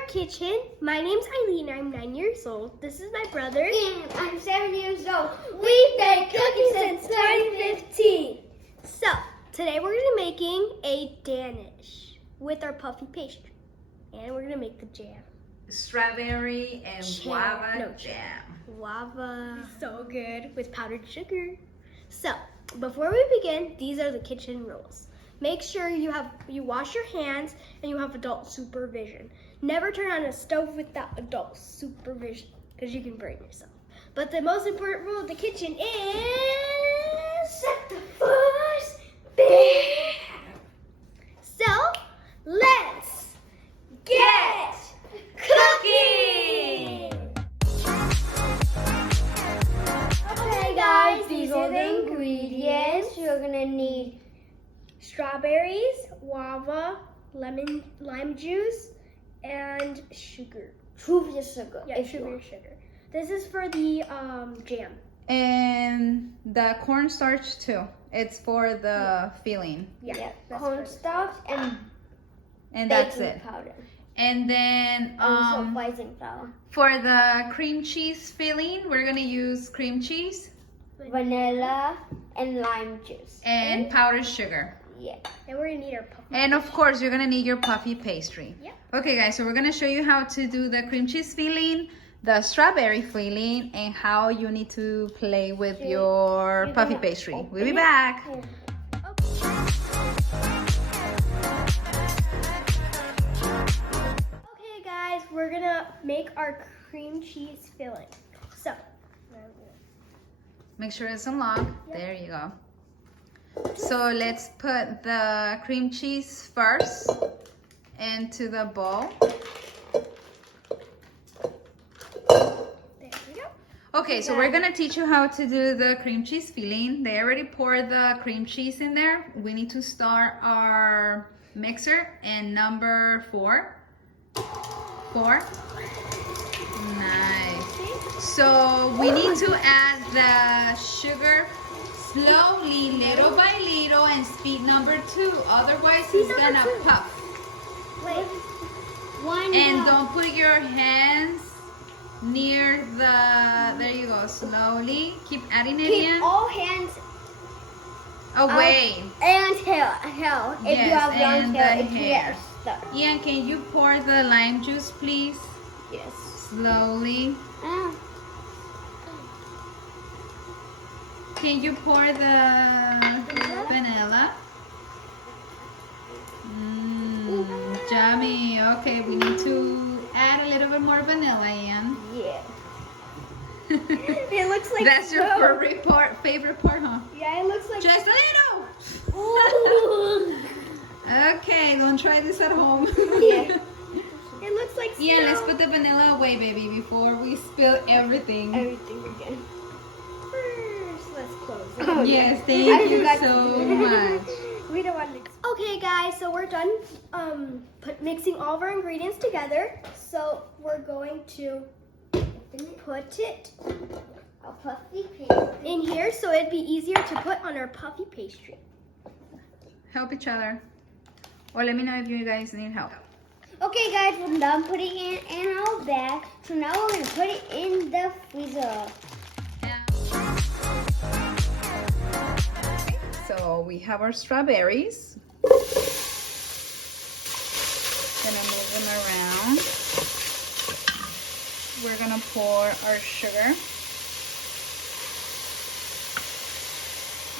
our kitchen. My name's Eileen. I'm 9 years old. This is my brother. And I'm 7 years old. We've baked cookies since 2015. So, today we're going to be making a Danish with our puffy pastry. And we're going to make the jam. Strawberry and guava jam. Guava. So good with powdered sugar. So, before we begin, these are the kitchen rules. Make sure you wash your hands and you have adult supervision. Never turn on a stove without adult supervision because you can burn yourself. But the most important rule of the kitchen is set the first beer. So, let's get cooking! Okay guys, these are the ingredients. You're gonna need strawberries, guava, lime juice, and sugar. sugar. Sugar. Yeah, sugar. This is for the jam. And the cornstarch too. It's for the filling. Yeah. Cornstarch and that's baking it. powder. And then And icing flour. for the cream cheese filling, we're gonna use cream cheese Vanilla and lime juice. and powdered sugar. Yeah. And we're gonna need our puffy. And of course, you're gonna need your puffy pastry. Yeah. Okay guys, so we're gonna show you how to do the cream cheese filling, the strawberry filling, and how you need to play with your puffy pastry. We'll be back. Okay guys, we're gonna make our cream cheese filling. So, Make sure it's unlocked. There you go. So let's put the cream cheese first into the bowl. there we go. Okay, so we're gonna teach you how to do the cream cheese filling. They already poured the cream cheese in there. We need to start our mixer in number 4. 4. Nice. So we need to add the sugar slowly, little by little, and speed number 2. Otherwise, it's gonna puff. Wait. And don't put your hands near the, there you go, slowly. Keep adding it in. Keep all hands Away. and hair. If you Yes, have long and hair, the it's hair. stuck. Ian, can you pour the lime juice, please? Yes. Slowly. Ah. Can you pour the vanilla? Yummy. Okay, we need to add a little bit more vanilla, Ian. Yeah. It looks like That's your snow. favorite part, huh? Yeah, it looks like Just a little. Ooh. Okay, don't try this at home. Yeah. It looks like snow. Yeah, let's put the vanilla away, baby, before we spill everything. Everything again. First, let's close it. Oh, Yes, I thank you forgot so to- much. We don't want to. Okay, guys, so we're done mixing all of our ingredients together. So we're going to put it A puffy pastry. in here so it'd be easier to put on our puffy pastry. Help each other. Or let me know if you guys need help. Okay, guys, we're done putting it in our bag. So now we're gonna put it in the freezer. So we have our strawberries. Gonna move them around. We're gonna pour our sugar,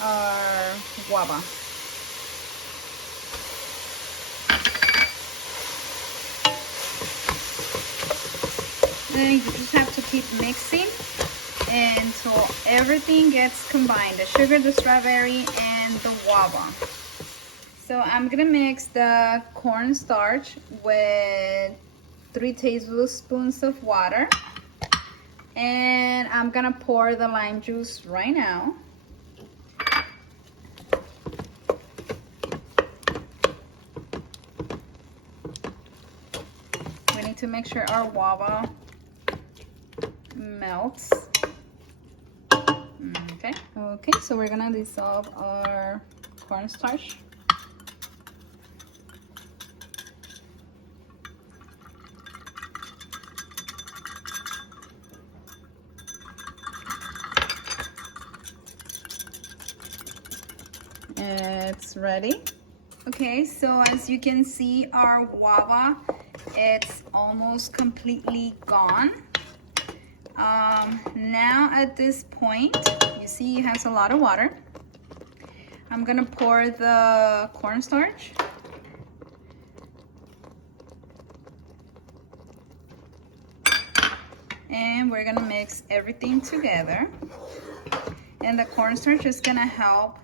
our guava. Then you just have to keep mixing until everything gets combined, the sugar, the strawberry, and the guava. So I'm gonna mix the cornstarch with 3 tablespoons of water, and I'm gonna pour the lime juice right now. We need to make sure our guava melts. Okay, so we're gonna dissolve our cornstarch. It's ready. Okay, so as you can see, our guava, it's almost completely gone. Now at this point, you see it has a lot of water. I'm gonna pour the cornstarch. And we're gonna mix everything together. And the cornstarch is gonna help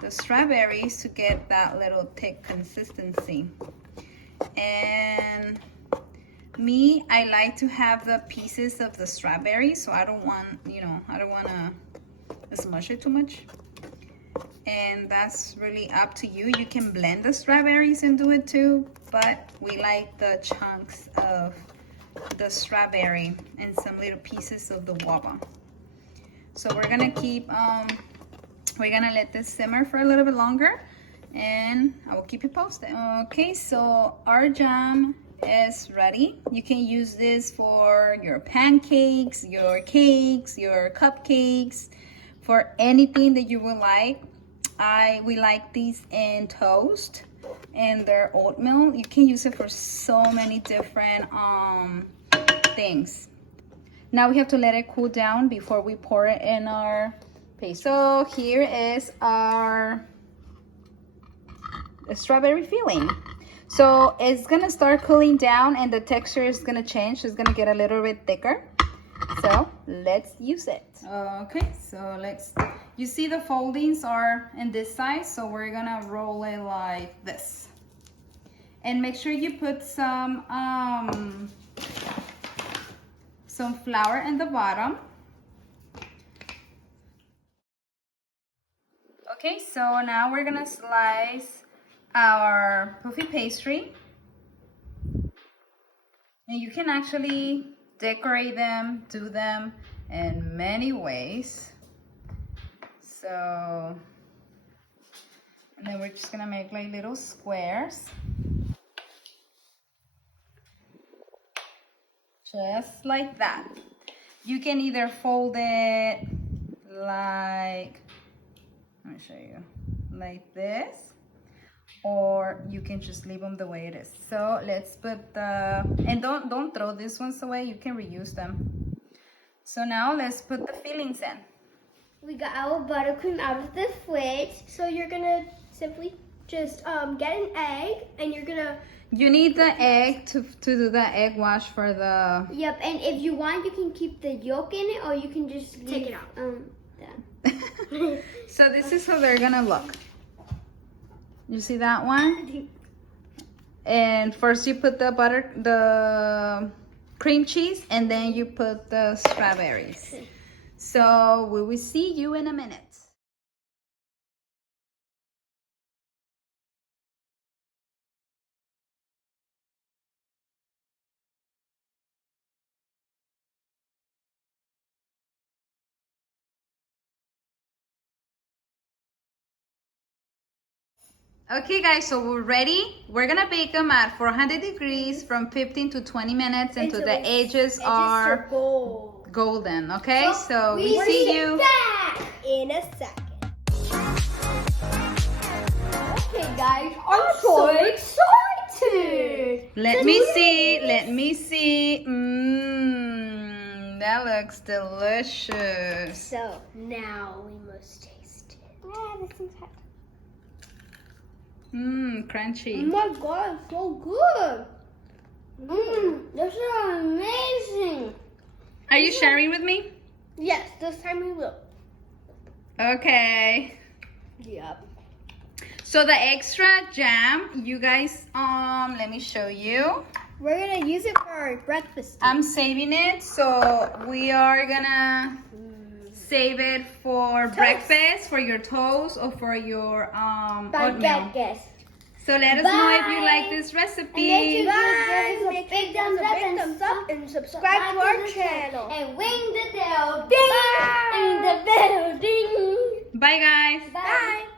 the strawberries to get that little thick consistency. And me, I like to have the pieces of the strawberry, so I don't want, I don't want to smush it too much. And that's really up to you. You can blend the strawberries and do it too, but we like the chunks of the strawberry and some little pieces of the guava. So we're gonna keep, we're gonna let this simmer for a little bit longer, and I will keep you posted. Okay, so our jam is ready. You can use this for your pancakes, your cakes, your cupcakes, for anything that you would like. We like these in toast and their oatmeal. You can use it for so many different things. Now we have to let it cool down before we pour it in our paste. So here is our strawberry filling. So it's gonna start cooling down and the texture is gonna change. It's gonna get a little bit thicker. So let's use it. Okay, so you see the foldings are in this size, so we're gonna roll it like this. And make sure you put some flour in the bottom. Okay, so now we're gonna slice our puffy pastry. And you can actually decorate them, do them in many ways. So, and then we're just gonna make like little squares. Just like that. You can either fold it like, let me show you, like this, or you can just leave them the way it is. So let's put and don't throw these ones away, you can reuse them. So now let's put the fillings in. We got our buttercream out of the fridge. So you're gonna simply just get an egg, and you're gonna. You need the egg to do the egg wash for the. Yep, and if you want, you can keep the yolk in it, or you can just Take it out. So this is how they're gonna look. You see that one? And first you put the cream cheese, and then you put the strawberries. So we will see you in a minute. Okay guys, so we're ready. We're gonna bake them at 400 degrees from 15 to 20 minutes until the edges are golden. Okay, so we see you back in a second. Okay guys, I'm so excited. Let me see. That looks delicious. So now we must taste it. this is hot. Crunchy. Oh my god, it's so good. This is amazing. Are you sharing with me? Yes, this time we will. Okay. Yep. So the extra jam, you guys, let me show you. We're gonna use it for our breakfast. I'm saving it, so we are gonna save it for breakfast, for your toast, or for your oatmeal. So let us know if you like this recipe. Give us a Make big sure thumbs to up thumbs up and subscribe to our channel. And ring the bell. Ding! Ring the bell. Ding! Bye guys. Bye.